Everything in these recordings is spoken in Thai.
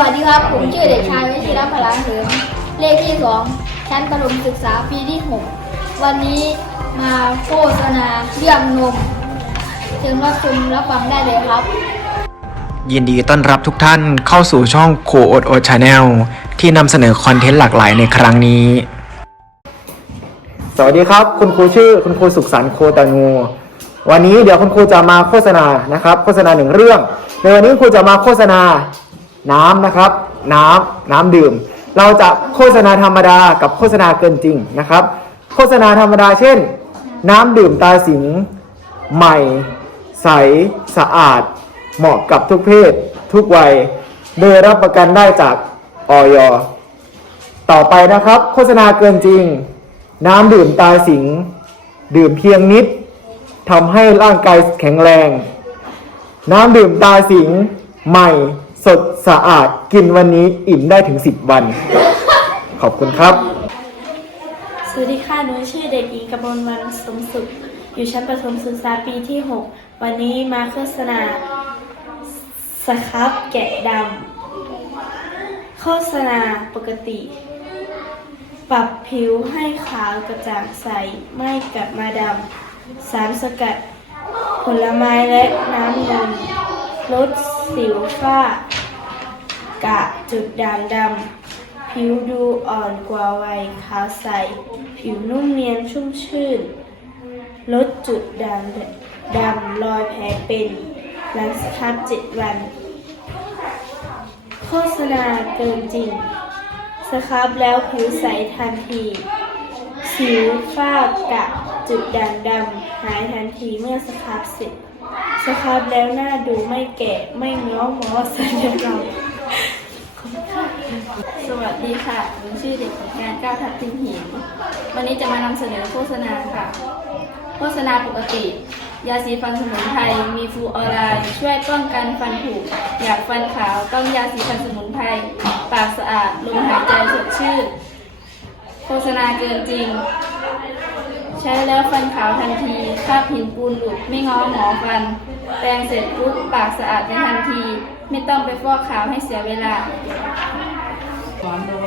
วัสดีครับ ผมชื่อเด็กชายวชิรพลาเหิมเลขที่สองชั้นประถมศึกษาปีที่หกวันนี้มาโฆษณาเรื่องนมเชิญรับชมรับฟังได้เลยครับ ยินดีต้อนรับทุกท่านเข้าสู่ช่องโคโอดโอชาแนลที่นำเสนอคอนเทนต์หลากหลายในครั้งนี้ สวัสดีครับ คุณครูชื่อคุณครูสุขสันต์โคตางูวันนี้เดี๋ยวคุณครูจะมาโฆษณานะครับ โฆษณาหนึ่งเรื่อง ในวันนี้ครูจะมาโฆษณา น้ำนะครับ น้ำน้ำดื่ม เราจะโฆษณาธรรมดากับโฆษณาเกินจริงนะครับ โฆษณาธรรมดาเช่น น้ำดื่มตาสิงใหม่ ใสสะอาด เหมาะกับทุกเพศ ทุกวัยโดยรับประกันได้จากออยต่อไปนะครับ โฆษณาเกินจริง น้ำดื่มตาสิงดื่มเพียงนิดทำให้ร่างกายแข็งแรง น้ำดื่มตาสิงใหม่ ดสะอาดกินวันนี้อิ่มได้ถึง 10 วัน ขอบคุณครับ สวัสดีค่ะหนูชื่อเด็กหญิงกมลวันสมสุข อยู่ชั้นประถมศึกษาปีที่ 6 วันนี้มาโฆษณาสครับแกะดำโฆษณาปกติ ปรับผิวให้ขาวกระจ่างใส ไม่กลับมาดำสารสกัด ผลไม้และน้ำนมลดสิวฝ้า กะจุดด่างดำ ผิวดูอ่อนกว่าวัยขาวใส ผิวนุ่มเนียนชุ่มชื่น ลดจุดด่างดำรอยแผลเป็น หลังสครับเจ็ดวัน โฆษณาเกินจริง สครับแล้วผิวใสทันที สิวฝ้ากะจุดด่างดำหายทันทีเมื่อสครับเสร็จสครับแล้วหน้าดูไม่แก่ไม่เงาหมอสัญญกรรม สวัสดีค่ะหนูชื่อเด็กหญิงการก้าวทับทิมหิน วันนี้จะมานำเสนอโฆษณาค่ะ โฆษณาปกติ ยาสีฟันสมุนไพร มีฟลูออไรด์ ช่วยป้องกันฟันผุ อยากฟันขาว ต้องยาสีฟันสมุนไพร ปากสะอาด ลมหายใจสดชื่น โฆษณาเกินจริง ช้แล้วฟันขาวทันทีคราบหินปูนหลุดไม่ง้อหมอฟัน แปรงเสร็จปุ๊บปากสะอาดในทันที ไม่ต้องไปฟอกขาวให้เสียเวลา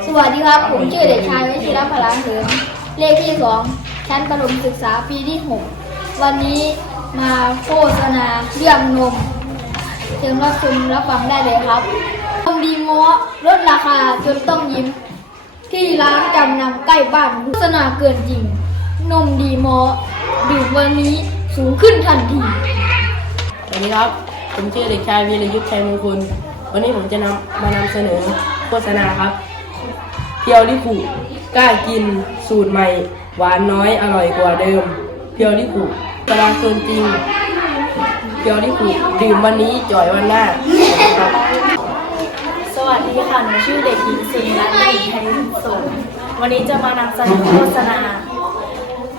สวัสดีครับ ผมชื่อเด็กชายวิชิรพลาเหิมเลขที่สองชั้นประถมศึกษาปีที่หกวันนี้มาโฆษณาเรื่องนมเชิญรับชมรับฟังได้เลยครับนมดีง้อลดราคาจนต้องยิ้ม ที่ร้านจำนำใกล้บ้านโฆษณาเกินจริง นมดีมอดื่มวันนี้สูงขึ้นทันที สวัสดีครับ ผมชื่อเด็กชายวีรยุทธชัยมงคล วันนี้ผมจะนำมานำเสนอโฆษณาครับเพียวลิคุกล้ากินสูตรใหม่ หวานน้อยอร่อยกว่าเดิม เพียวลิคุตลาดเกินจริง เพียวลิคุดื่มวันนี้จ่อยวันหน้าครับสวัสดีค่ะ หนูชื่อเด็กหญิงสิริรัตน์หญิงไทยสงวันนี้จะมานำเสนอโฆษณา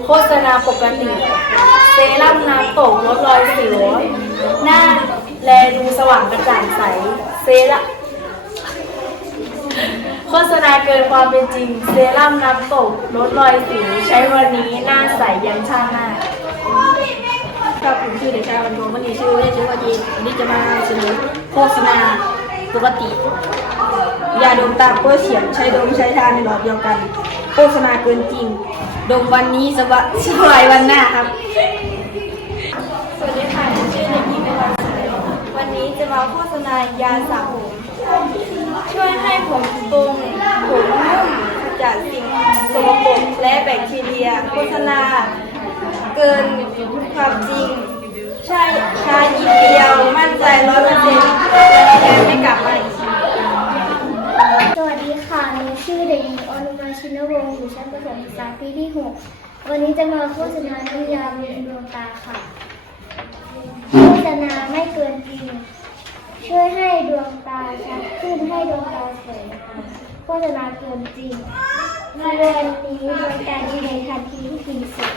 โฆษณาปกติ เซรั่มน้ำตกลดรอยสิว หน้าแลดูสว่างกระจ่างใส เซรั่มโฆษณาเกินความเป็นจริง เซรั่มน้ำตกลดรอยสิว ใช้วันนี้หน้าใสยันชาติหน้าครับผมชื่อเด็กชายวันโทมณีชื่อเล่นชื่อว่าจีนวันนี้จะมาเสนอโฆษณาปกติยาดมตาเพื่อเฉียงใช้ดมใช้ทาในหลอดเดียวกัน โฆษณาเกินจริง ดมวันนี้สบายสบายวันหน้าครับ สวัสดีค่ะชื่อเด็กหญิงนวันสวยวันนี้จะมาโฆษณายาสระผม ช่วยให้ผมตรงผมนุ่มจัดสิ่งสกปรกและแบคทีเรีย โฆษณา เกินความจริง ใช่ใช้หยิบเดียว มั่นใจร้อยเปอร์เซ็นต์และแทนไม่กลับมาอีก สวัสดีค่ะ หนูชื่อเด็กหญิงอนุมา ชินวงศ์อยู่ชั้นประถมศึกษาปีที่ 6 วันนี้จะมาโฆษณาน้ำยาบำรุงดวงตาค่ะ โฆษณาไม่เกินจริง ช่วยให้ดวงตาชัดขึ้นให้ดวงตาสวยงามโฆษณาเกินจริงในวันนี้ดวงตาดีในทันทีที่กินสร็จ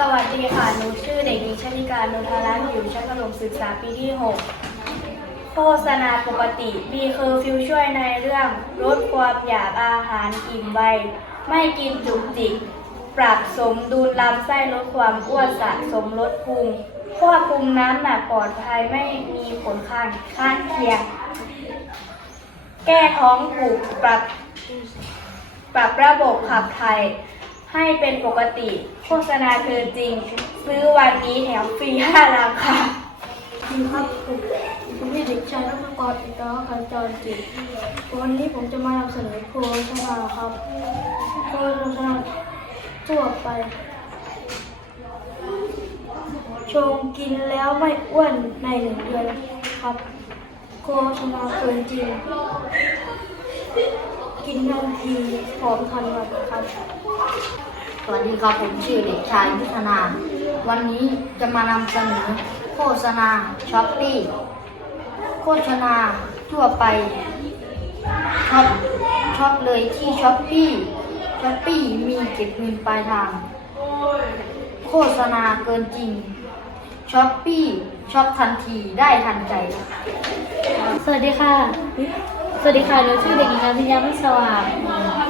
สวัสดีค่ะ หนูชื่อเด็กหญิงชนิการนนทรัตน์อยู่ชั้นประถมศึกษาปีที่ 6 โฆษณาปกติ มีเคอร์ฟิวช่วยในเรื่อง ลดความอยากอาหารอิ่มไว ไม่กินจุกจิก ปรับสมดุลลำไส้ลดความอ้วนสะสมลดพุงควบคุมน้ำหนักปลอดภัยไม่มีผลข้างข้างเคียง แก้ท้องผูกปรับ ปรับระบบขับถ่ายให้เป็นปกติ โฆษณาเกินจริง ซื้อวันนี้แถมฟรีห้าลังค่ะครับ ผมผมชื่อเด็กชายนพกรอินทรคันจรจิตวันนี้ผมจะมานำเสนอโฆษณาครับโฆษณาทั่วไป ชงกินแล้วไม่อ้วนในหนึ่งเดือนครับ โฆษณาเกินจริง กินทันทีพร้อมทันวันครับสวัสดีครับผมชื่อเด็กชายพุทธนา วันนี้จะมานำเสนอโฆษณาช้อปปี้ โฆษณาทั่วไปช็อปช็อปเลยที่ช้อปปี้ช้อปปี้มีเก็บเงินปลายทาง โฆษณาเกินจริงช้อปปี้ช็อปทันทีได้ทันใจ สวัสดีค่ะ สวัสดีค่ะหนูชื่อเด็กหญิงอภิญญาพัสว่าง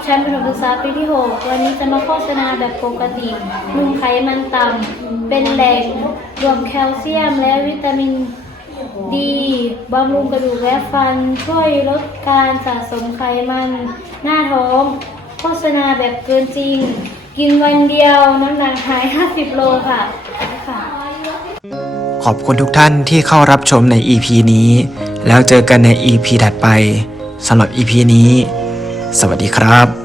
ชั้นประถมศึกษาปีที่ 6 วันนี้จะมาโฆษณาแบบปกตินุ่มไขมันต่ำเป็นแหล่งรวมแคลเซียมและวิตามิน ดีบำรุงกระดูกและฟัน ช่วยลดการสะสมไขมัน หน้าท้อง โฆษณาแบบเกินจริง กินวันเดียวน้ำหนักหาย 50 โลค่ะค่ะขอบคุณทุกท่านที่เข้ารับชมใน EP นี้ แล้วเจอกันใน EP ถัดไปสำหรับ EP นี้ สวัสดีครับ